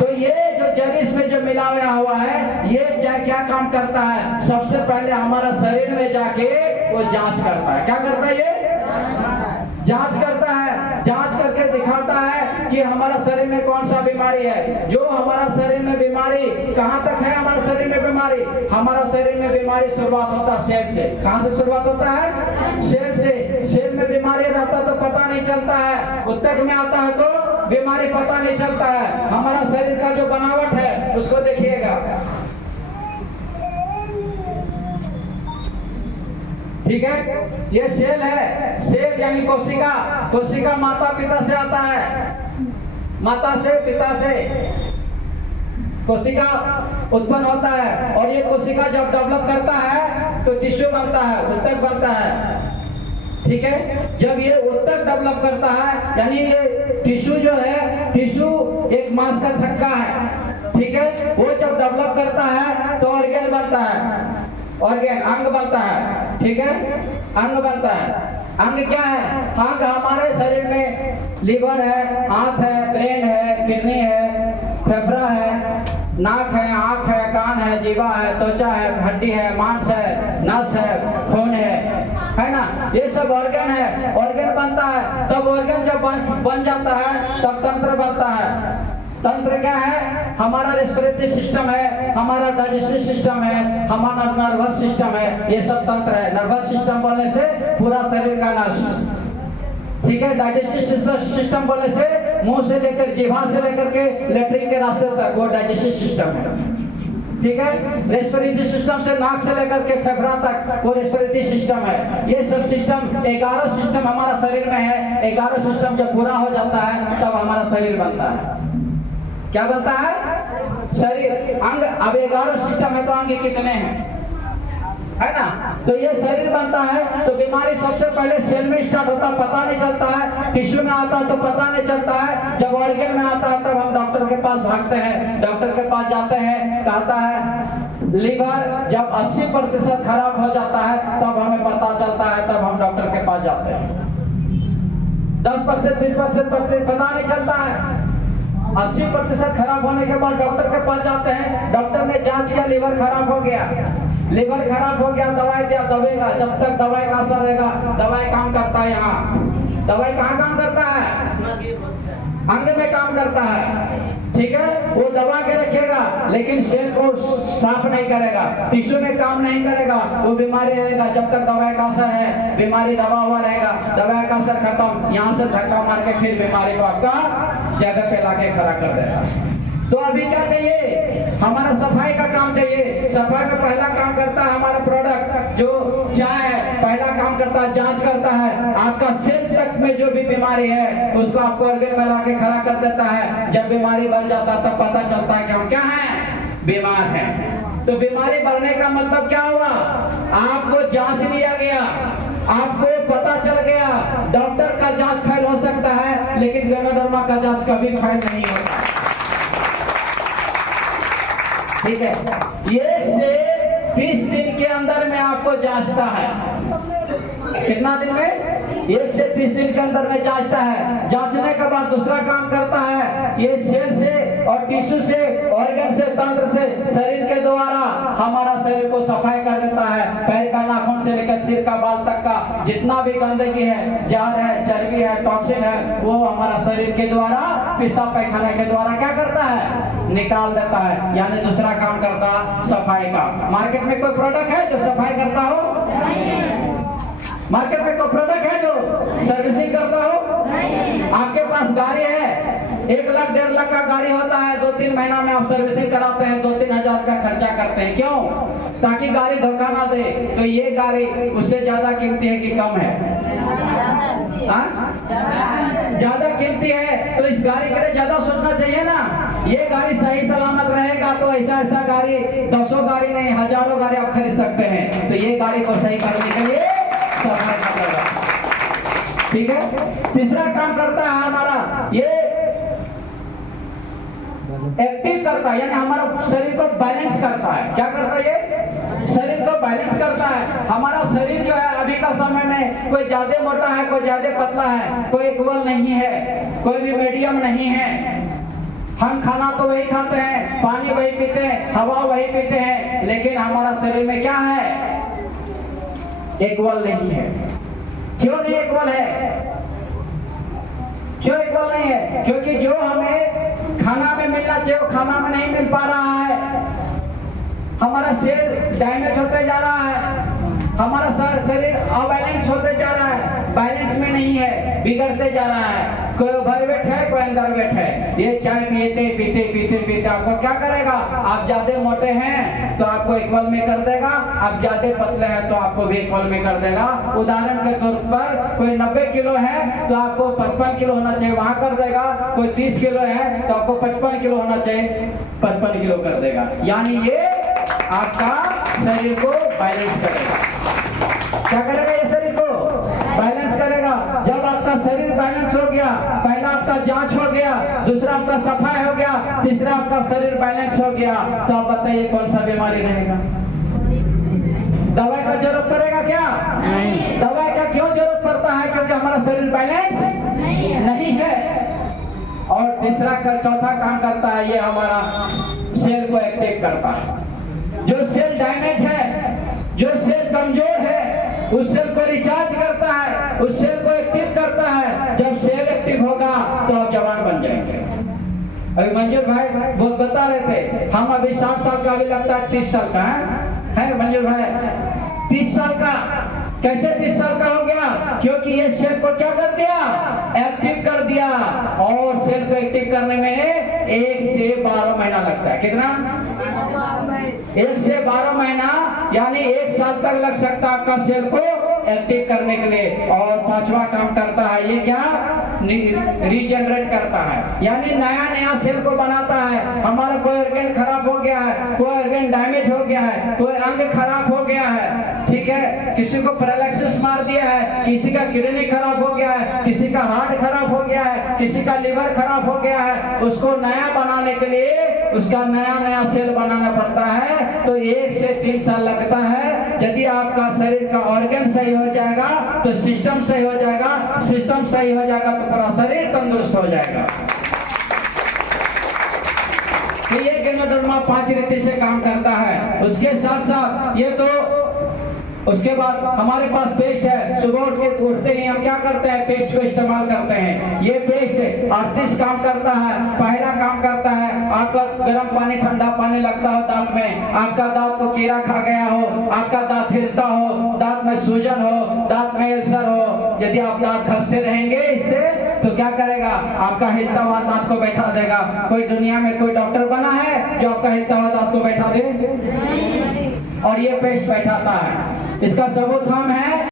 तो ये जो जरिस में जो मिलाया हुआ है, ये क्या काम करता है? सबसे पहले हमारा शरीर में जाके वो जांच करता है। क्या करता है? ये जांच करता है। जांच करके दिखाता है कि हमारा शरीर में कौन सा बीमारी है। जो हमारा शरीर में बीमारी कहाँ तक है? हमारे शरीर में बीमारी, हमारा शरीर में बीमारी शुरुआत होता है सेल से। कहाँ से शुरुआत होता है? सेल से। सेल में बीमारी रहता तो पता नहीं चलता है, उत्तक में आता है तो बीमारी पता नहीं चलता है। हमारा शरीर का जो बनावट है उसको देखिएगा, ठीक है? ये सेल है। सेल यानी कोशिका। कोशिका माता पिता से आता है, माता से पिता से कोशिका उत्पन्न होता है। और ये कोशिका जब डेवलप करता है तो टिश्यू बनता है, उत्तक बनता है, ठीक है? जब ये उत्तक डेवलप करता है यानी ये टिश्यू जो है, टिश्यू एक मांस का थक्का है, ठीक है? वो जब डेवलप करता है तो ऑर्गन बनता है, ऑर्गन अंग बनता है, ठीक है? अंग बनता है। अंग क्या है? अंग हमारे शरीर में लीवर है, हाथ है, ब्रेन है, किडनी है, फेफड़ा है, नाक है, आँख है, कान है, जीवा है, त्वचा है, हड्डी है, मांस है, नस है, खून है ना? ये सब ऑर्गन है। ऑर्गन बनता है, तब ऑर्गन जब बन जाता है तब तंत्र बनता है। तंत्र क्या है? हमारा रेस्पिरेटरी सिस्टम है, हमारा डाइजेस्टिव सिस्टम है, हमारा नर्वस सिस्टम है, ये सब तंत्र है। नर्वस सिस्टम बोलने से पूरा शरीर का नस, ठीक है? डाइजेस्टिव सिस्टम बोलने से मुंह से लेकर जीवा से लेकर के लेट्रिन के रास्ते तक वो डाइजेस्टिव सिस्टम है, ठीक है? रेस्पिरेटरी सिस्टम से नाक से लेकर के फेफड़ा तक वो रेस्पिरेटरी सिस्टम है। ये सब सिस्टम 11 सिस्टम हमारा शरीर में है। 11 सिस्टम जब पूरा हो जाता है तब हमारा शरीर बनता है। क्या बनता है? शरीर। अंग अब 11 सिस्टम है तो अंग कितने हैं, है ना? तो ये शरीर बनता है। तो बीमारी सबसे पहले सेल में स्टार्ट होता है, पता नहीं चलता है। टिश्यू में आता है तो पता नहीं चलता है। जब ऑर्गन में आता है तब हम डॉक्टर के पास भागते हैं। डॉक्टर के पास जाते हैं, कहता है लीवर जब 80% खराब हो जाता है तब हमें पता चलता है, तब हम डॉक्टर के पास जाते हैं। 10% 20% पता नहीं चलता है। 80% खराब होने के बाद डॉक्टर के पास जाते हैं। डॉक्टर ने जांच किया, लीवर खराब हो गया। लीवर खराब हो गया, दवाई दिया, दबेगा। जब तक दवाई का असर रहेगा, दवाई काम करता है। यहाँ दवाई कहाँ काम करता है? अंग में काम करता है, ठीक है? वो दबा के रखेगा लेकिन सेल को साफ नहीं करेगा, टिश्यू में काम नहीं करेगा, वो बीमारी रहेगा। जब तक दवाई का असर है बीमारी दबा हुआ रहेगा। दवाई का असर खत्म, यहाँ से धक्का मार के फिर बीमारी को आपका जगह पे लाके खड़ा कर देगा। तो अभी क्या चाहिए? हमारा सफाई का काम चाहिए। सफाई में पहला काम करता है हमारा प्रोडक्ट जो चाय है, पहला काम करता है जांच करता है आपका सेल तक में जो भी बीमारी है उसको आपको ऑर्गन में लाके खड़ा कर देता है। जब बीमारी बढ़ जाता है तब पता चलता है कि हम क्या हैं? बीमार हैं। तो बीमारी बढ़ने का मतलब क्या हुआ? आपको जांच लिया गया, आपको पता चल गया। डॉक्टर का जांच फेल हो सकता है लेकिन गैनोडर्मा का जांच कभी फेल नहीं होता, ठीक है? ये से 30 दिन के अंदर में आपको जांचता है। कितना दिन में? 1 से 30 दिन के अंदर में जांचता है। जांचने के बाद दूसरा काम करता है, ये सेल से और टिश्यू से, ऑर्गन से, तंत्र से, शरीर के द्वारा हमारा शरीर को सफाई कर देता है। पैर का नाखून से लेकर सिर का बाल तक का जितना भी गंदगी है, जहर है, चर्बी है, टॉक्सिन है, वो हमारा शरीर के द्वारा पेशाब पैखाने के द्वारा क्या करता है? निकाल देता है। यानी दूसरा काम करता सफाई का। मार्केट में कोई प्रोडक्ट है जो सफाई करता हो? मार्केट में कोई प्रोडक्ट है जो सर्विसिंग करता हो? आपके पास गाड़ी है, 1 लाख 1.5 लाख का गाड़ी होता है, 2-3 महीना में आप सर्विसिंग कराते हैं, 2-3 हजार रुपया खर्चा करते हैं। क्यों? ताकि गाड़ी धोखा ना दे। तो ये गाड़ी उससे ज्यादा कीमती है कि कम है? ज्यादा कीमती है तो इस गाड़ी के लिए ज्यादा सोचना चाहिए ना। ये गाड़ी सही सलामत रहेगा तो ऐसा गाड़ी 200 गाड़ी नहीं, हजारों गाड़ी आप खरीद सकते हैं। तो ये गाड़ी को सही करने के लिए सफाई करेगा, ठीक है? तीसरा काम करता है हमारा, ये एक्टिव करता है, यानी हमारा शरीर को बैलेंस करता है। क्या करता है? ये शरीर को बैलेंस करता है। हमारा शरीर जो है अभी का समय में कोई ज्यादा मोटा है, कोई ज्यादा पतला है, कोई इक्वल नहीं है, कोई भी मीडियम नहीं है। हम खाना तो वही खाते हैं, पानी वही पीते हैं, हवा वही पीते हैं, लेकिन हमारा शरीर में क्या है? इक्वल नहीं है। क्यों नहीं इक्वल है? क्यों इक्वल नहीं है? क्योंकि जो हमें खाना में मिलना चाहिए वो खाना में नहीं मिल पा रहा है। हमारा शरीर डैमेज होते जा रहा है, हमारा शरीर अबैलेंस होते जा रहा है, बैलेंस में नहीं है, बिगड़ते जा रहा है। कोई उधर बैठ है, कोई अंदर बैठ है। ये चाय पीते पीते पीते पीते आपको क्या करेगा? आप ज्यादा मोटे हैं तो आपको इक्वल में कर देगा, आप ज्यादा पतले हैं तो आपको भी इक्वल में कर देगा। उदाहरण के तौर पर कोई 90 किलो है तो आपको 55 किलो होना चाहिए, वहां कर देगा। कोई 30 किलो है तो आपको 55 किलो होना चाहिए, 55 किलो कर देगा। यानी ये आपका शरीर को बैलेंस करेगा। क्या करेगा? ये शरीर को बैलेंस करेगा। जब आपका शरीर बैलेंस हो गया, पहला आपका जांच हो गया, दूसरा आपका सफाई हो गया, तीसरा आपका शरीर बैलेंस हो गया, तो आप बताइए कौन सा बीमारी रहेगा? दवाई का जरूरत पड़ेगा क्या? नहीं। दवाई का क्यों जरूरत पड़ता है? क्योंकि हमारा शरीर बैलेंस नहीं है। और तीसरा का चौथा काम करता है, ये हमारा सेल को एक्टिव करता है। जो सेल डैमेज है, जो सेल कमजोर है, उस सेल को रिचार्ज करता है, उस सेल को एक्टिव करता है। जब सेल एक्टिव होगा तो आप जवान बन जाएंगे। अभी मंजूर भाई बहुत बता रहे थे, हम अभी 60 साल का, अभी लगता है 30 साल का है मंजूर भाई? 30 साल का। कैसे 30 साल का हो गया? क्योंकि ये सेल को क्या कर दिया? एक्टिव कर दिया। और सेल को एक्टिव करने में 1 से 12 महीना लगता है। कितना? 1 से 12 महीना, यानी 1 साल तक लग सकता है आपका सेल को एक्टिव करने के लिए। और पांचवा काम करता है, ये क्या? रीजनरेट करता है, यानी नया नया सेल को बनाता है। हमारा कोई ऑर्गन खराब हो गया है, कोई ऑर्गन डैमेज हो गया है, कोई अंग खराब हो गया है, ठीक है, किसी को पैरालिसिस मार दिया है, किसी का किडनी खराब हो गया है, किसी का हार्ट खराब हो गया है, किसी का लिवर खराब हो गया है, उसको नया बनाने के लिए उसका नया नया सेल बनाना पड़ता है। तो 1 से 3 साल लगता है। यदि आपका शरीर का ऑर्गन सही हो जाएगा तो सिस्टम सही हो जाएगा, सिस्टम सही हो जाएगा तो पूरा शरीर तंदुरुस्त हो जाएगा। तो ये गैनोडर्मा 5 रीति से काम करता है। उसके साथ साथ ये तो उसके बाद हमारे पास पेस्ट है। सुबह उठते ही हम क्या करते हैं? पेस्ट को इस्तेमाल करते हैं। ये पेस्ट 38 काम करता है। पहला काम करता है, आपका गर्म पानी ठंडा पानी लगता हो दांत में, आपका दांत को कीड़ा खा गया हो, आपका दांत हिलता हो, दांत में सूजन हो, दांत में अल्सर हो, यदि आप दांत घसते रहेंगे इससे तो क्या करेगा? आपका हिलता हुआ दांत को बैठा देगा। कोई दुनिया में कोई डॉक्टर बना है जो आपका हिलता हुआ दांत को बैठा दे? और ये पेस्ट बैठाता है। इसका सबूत हम है